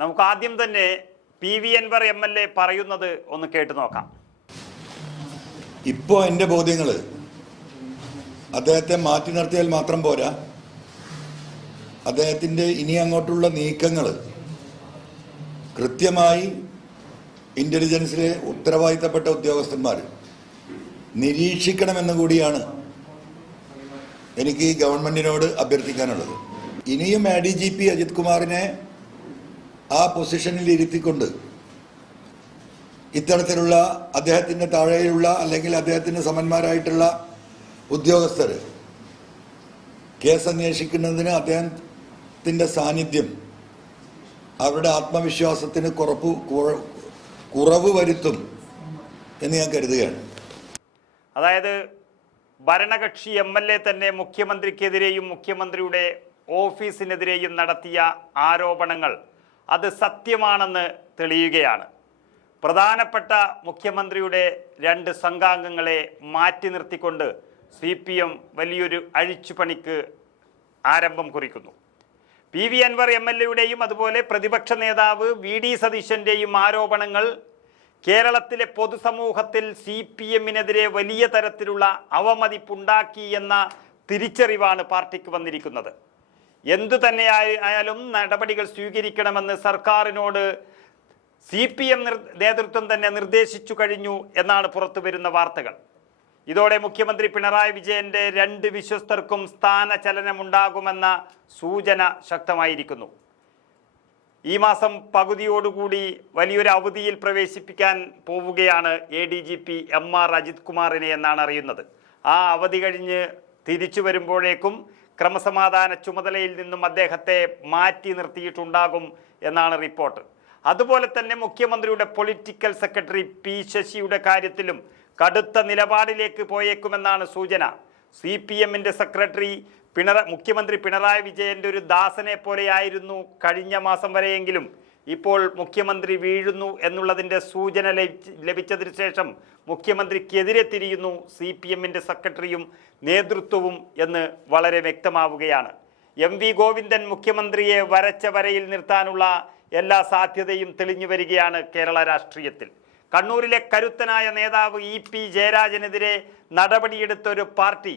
നമുക്ക് ആദ്യം തന്നെ PV അൻവർ MLA പറയുന്നത് ഒന്ന് കേട്ടു നോക്കാം. ഇപ്പോൾ എൻ്റെ ബോധ്യങ്ങൾ അദ്ദേഹത്തെ മാറ്റി നിർത്തിയാൽ മാത്രം പോരാ, അദ്ദേഹത്തിൻ്റെ ഇനി അങ്ങോട്ടുള്ള നീക്കങ്ങൾ കൃത്യമായി ഇൻ്റലിജൻസിലെ ഉത്തരവാദിത്തപ്പെട്ട ഉദ്യോഗസ്ഥന്മാർ നിരീക്ഷിക്കണമെന്ന് കൂടിയാണ് എനിക്ക് ഗവൺമെൻറ്റിനോട് അഭ്യർത്ഥിക്കാനുള്ളത്. ഇനിയും ADGP അജിത് കുമാറിനെ ആ പൊസിഷനിൽ ഇരുത്തിക്കൊണ്ട് ഇത്തരത്തിലുള്ള അദ്ദേഹത്തിൻ്റെ താഴെയുള്ള അല്ലെങ്കിൽ അദ്ദേഹത്തിൻ്റെ സമന്മാരായിട്ടുള്ള ഉദ്യോഗസ്ഥർ കേസ് അന്വേഷിക്കുന്നതിന് അദ്ദേഹത്തിൻ്റെ സാന്നിധ്യം അവരുടെ ആത്മവിശ്വാസത്തിന് കുറവ് വരുത്തും എന്ന് ഞാൻ കരുതുകയാണ്. അതായത് ഭരണകക്ഷി MLA തന്നെ മുഖ്യമന്ത്രിക്കെതിരെയും മുഖ്യമന്ത്രിയുടെ ഓഫീസിനെതിരെയും നടത്തിയ ആരോപണങ്ങൾ അത് സത്യമാണെന്ന് തെളിയുകയാണ്. പ്രധാനപ്പെട്ട മുഖ്യമന്ത്രിയുടെ 2 സംഘാംഗങ്ങളെ മാറ്റി നിർത്തിക്കൊണ്ട് CPM വലിയൊരു അഴിച്ചുപണിക്ക് ആരംഭം കുറിക്കുന്നു. PV അൻവർ MLAയുടെയും അതുപോലെ പ്രതിപക്ഷ നേതാവ് VD സതീശൻ്റെയും ആരോപണങ്ങൾ കേരളത്തിലെ പൊതുസമൂഹത്തിൽ CPMനെതിരെ വലിയ തരത്തിലുള്ള അവമതിപ്പുണ്ടാക്കി എന്ന തിരിച്ചറിവാണ് പാർട്ടിക്ക് വന്നിരിക്കുന്നത്. എന്തു തന്നെയായാലും നടപടികൾ സ്വീകരിക്കണമെന്ന് സർക്കാരിനോട് CPM നേതൃത്വം തന്നെ നിർദ്ദേശിച്ചു കഴിഞ്ഞു എന്നാണ് പുറത്തു വരുന്ന വാർത്തകൾ. ഇതോടെ മുഖ്യമന്ത്രി പിണറായി വിജയൻ്റെ 2 വിശ്വസ്തർക്കും സ്ഥാനചലനമുണ്ടാകുമെന്ന സൂചന ശക്തമായിരിക്കുന്നു. ഈ മാസം പകുതിയോടുകൂടി വലിയൊരു അവധിയിൽ പ്രവേശിപ്പിക്കാൻ പോവുകയാണ് ADGP MR അജിത് കുമാറിനെ എന്നാണ് അറിയുന്നത്. ആ അവധി കഴിഞ്ഞ് തിരിച്ചു വരുമ്പോഴേക്കും ക്രമസമാധാന ചുമതലയിൽ നിന്നും അദ്ദേഹത്തെ മാറ്റി നിർത്തിയിട്ടുണ്ടാകും എന്നാണ് റിപ്പോർട്ട്. അതുപോലെ തന്നെ മുഖ്യമന്ത്രിയുടെ പൊളിറ്റിക്കൽ സെക്രട്ടറി P ശശിയുടെ കാര്യത്തിലും കടുത്ത നിലപാടിലേക്ക് പോയേക്കുമെന്നാണ് സൂചന. CPMൻ്റെ സെക്രട്ടറി മുഖ്യമന്ത്രി പിണറായി വിജയൻ്റെ ഒരു ദാസനെ പോലെയായിരുന്നു കഴിഞ്ഞ മാസം വരെയെങ്കിലും ഇപ്പോൾ മുഖ്യമന്ത്രി വീഴുന്നു എന്നുള്ളതിൻ്റെ സൂചന ലഭിച്ചതിന് ശേഷം മുഖ്യമന്ത്രിക്കെതിരെ തിരിയുന്നു CPMൻ്റെ സെക്രട്ടറിയും നേതൃത്വവും എന്ന് വളരെ വ്യക്തമാവുകയാണ്. MV ഗോവിന്ദൻ മുഖ്യമന്ത്രിയെ വരച്ച വരയിൽ നിർത്താനുള്ള എല്ലാ സാധ്യതയും തെളിഞ്ഞു വരികയാണ് കേരള രാഷ്ട്രീയത്തിൽ. കണ്ണൂരിലെ കരുത്തനായ നേതാവ് EP ജയരാജനെതിരെ നടപടിയെടുത്ത ഒരു പാർട്ടി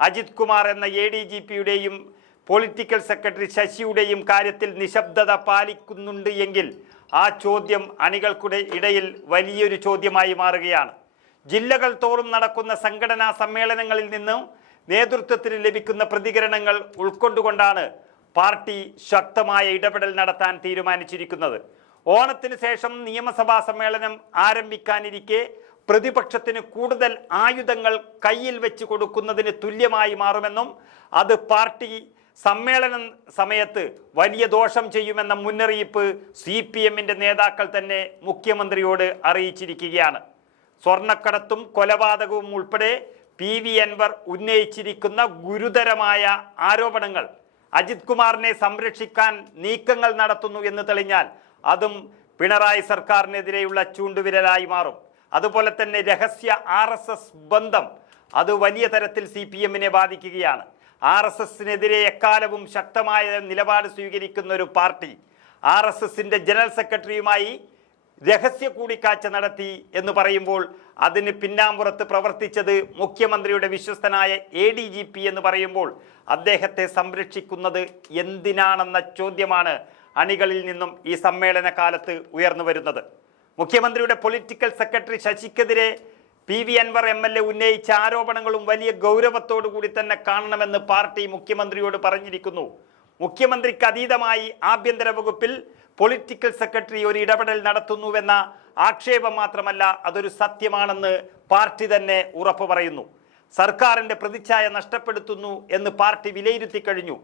അജിത് കുമാർ എന്ന ADGPയുടെയും പൊളിറ്റിക്കൽ സെക്രട്ടറി ശശിയുടെയും കാര്യത്തിൽ നിശബ്ദത പാലിക്കുന്നുണ്ട് എങ്കിൽ ആ ചോദ്യം അണികൾക്കുടെ ഇടയിൽ വലിയൊരു ചോദ്യമായി മാറുകയാണ്. ജില്ലകൾ തോറും നടക്കുന്ന സംഘടനാ സമ്മേളനങ്ങളിൽ നിന്നും നേതൃത്വത്തിന് ലഭിക്കുന്ന പ്രതികരണങ്ങൾ ഉൾക്കൊണ്ടുകൊണ്ടാണ് പാർട്ടി ശക്തമായ ഇടപെടൽ നടത്താൻ തീരുമാനിച്ചിരിക്കുന്നത്. ഓണത്തിന് ശേഷം നിയമസഭാ സമ്മേളനം ആരംഭിക്കാനിരിക്കെ പ്രതിപക്ഷത്തിന് കൂടുതൽ ആയുധങ്ങൾ കയ്യിൽ വെച്ച് കൊടുക്കുന്നതിന് തുല്യമായി മാറുമെന്നും അത് പാർട്ടി സമ്മേളന സമയത്ത് വലിയ ദോഷം ചെയ്യുമെന്ന മുന്നറിയിപ്പ് CPMൻ്റെ നേതാക്കൾ തന്നെ മുഖ്യമന്ത്രിയോട് അറിയിച്ചിരിക്കുകയാണ്. സ്വർണ്ണക്കടത്തും കൊലപാതകവും ഉൾപ്പെടെ PV അൻവർ ഉന്നയിച്ചിരിക്കുന്ന ഗുരുതരമായ ആരോപണങ്ങൾ അജിത് കുമാറിനെ സംരക്ഷിക്കാൻ നീക്കങ്ങൾ നടത്തുന്നു എന്ന് തെളിഞ്ഞാൽ അതും പിണറായി സർക്കാരിനെതിരെയുള്ള ചൂണ്ടുവിരലായി മാറും. അതുപോലെ തന്നെ രഹസ്യ RSS ബന്ധം അത് വലിയ തരത്തിൽ CPMനെ ബാധിക്കുകയാണ്. RSSനെതിരെ എക്കാലവും ശക്തമായ നിലപാട് സ്വീകരിക്കുന്ന ഒരു പാർട്ടി RSSൻ്റെ ജനറൽ സെക്രട്ടറിയുമായി രഹസ്യ കൂടിക്കാഴ്ച നടത്തി എന്ന് പറയുമ്പോൾ അതിന് പിന്നാമ്പുറത്ത് പ്രവർത്തിച്ചത് മുഖ്യമന്ത്രിയുടെ വിശ്വസ്തനായ ADGP എന്ന് പറയുമ്പോൾ അദ്ദേഹത്തെ സംരക്ഷിക്കുന്നത് എന്തിനാണെന്ന ചോദ്യമാണ് അണികളിൽ നിന്നും ഈ സമ്മേളന കാലത്ത് ഉയർന്നു വരുന്നത്. മുഖ്യമന്ത്രിയുടെ പൊളിറ്റിക്കൽ സെക്രട്ടറി ശശിക്കെതിരെ PV അൻവർ MLA ഉന്നയിച്ച ആരോപണങ്ങളും വലിയ ഗൗരവത്തോടു കൂടി തന്നെ കാണണമെന്ന് പാർട്ടി മുഖ്യമന്ത്രിയോട് പറഞ്ഞിരിക്കുന്നു. മുഖ്യമന്ത്രിക്ക് അതീതമായി ആഭ്യന്തര വകുപ്പിൽ പൊളിറ്റിക്കൽ സെക്രട്ടറി ഒരു ഇടപെടൽ നടത്തുന്നുവെന്ന ആക്ഷേപം മാത്രമല്ല, അതൊരു സത്യമാണെന്ന് പാർട്ടി തന്നെ ഉറപ്പു പറയുന്നു. സർക്കാരിൻ്റെ പ്രതിച്ഛായ നഷ്ടപ്പെടുത്തുന്നു എന്ന് പാർട്ടി വിലയിരുത്തി കഴിഞ്ഞു.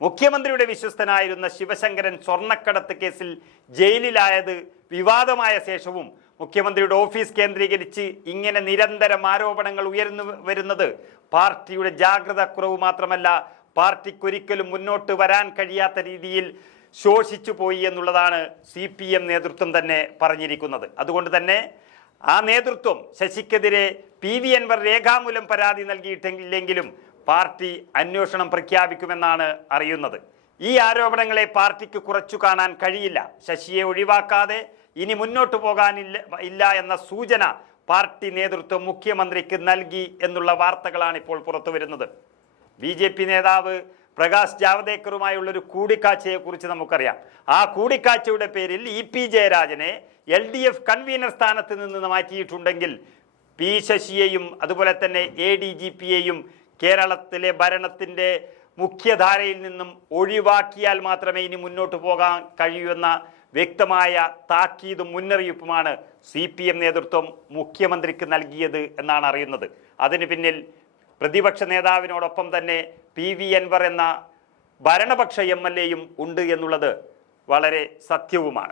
മുഖ്യമന്ത്രിയുടെ വിശ്വസ്തനായിരുന്ന ശിവശങ്കരൻ സ്വർണ്ണക്കടത്ത് കേസിൽ ജയിലിലായത് വിവാദമായ ശേഷവും മുഖ്യമന്ത്രിയുടെ ഓഫീസ് കേന്ദ്രീകരിച്ച് ഇങ്ങനെ നിരന്തരം ആരോപണങ്ങൾ ഉയർന്നു വരുന്നത് പാർട്ടിയുടെ ജാഗ്രത കുറവ് മാത്രമല്ല, പാർട്ടിക്കൊരിക്കലും മുന്നോട്ട് വരാൻ കഴിയാത്ത രീതിയിൽ ശോഷിച്ചു പോയി എന്നുള്ളതാണ് CPM നേതൃത്വം തന്നെ പറഞ്ഞിരിക്കുന്നത്. അതുകൊണ്ട് തന്നെ ആ നേതൃത്വം ശശിക്കെതിരെ PV അൻവർ രേഖാമൂലം പരാതി നൽകിയിട്ടില്ലെങ്കിലും പാർട്ടി അന്വേഷണം പ്രഖ്യാപിക്കുമെന്നാണ് അറിയുന്നത്. ഈ ആരോപണങ്ങളെ പാർട്ടിക്ക് കുറച്ചു കാണാൻ കഴിയില്ല. ശശിയെ ഒഴിവാക്കാതെ ഇനി മുന്നോട്ട് പോകാനില്ല എന്ന സൂചന പാർട്ടി നേതൃത്വം മുഖ്യമന്ത്രിക്ക് നൽകി എന്നുള്ള വാർത്തകളാണ് ഇപ്പോൾ പുറത്തു വരുന്നത്. BJP നേതാവ് പ്രകാശ് ജാവദേക്കറുമായുള്ളൊരു കൂടിക്കാഴ്ചയെക്കുറിച്ച് നമുക്കറിയാം. ആ കൂടിക്കാഴ്ചയുടെ പേരിൽ EP ജയരാജനെ LDF കൺവീനർ സ്ഥാനത്ത് നിന്ന് മാറ്റിയിട്ടുണ്ടെങ്കിൽ P ശശിയെയും അതുപോലെ തന്നെ ADGPയെയും കേരളത്തിലെ ഭരണത്തിൻ്റെ മുഖ്യധാരയിൽ നിന്നും ഒഴിവാക്കിയാൽ മാത്രമേ ഇനി മുന്നോട്ട് പോകാൻ കഴിയൂ എന്ന വ്യക്തമായ താക്കീതും മുന്നറിയിപ്പുമാണ് CPM നേതൃത്വം മുഖ്യമന്ത്രിക്ക് നൽകിയത് എന്നാണ് അറിയുന്നത്. അതിന് പിന്നിൽ പ്രതിപക്ഷ നേതാവിനോടൊപ്പം തന്നെ PV അൻവർ എന്ന ഭരണപക്ഷ MLA യും ഉണ്ട് എന്നുള്ളത് വളരെ സത്യവുമാണ്.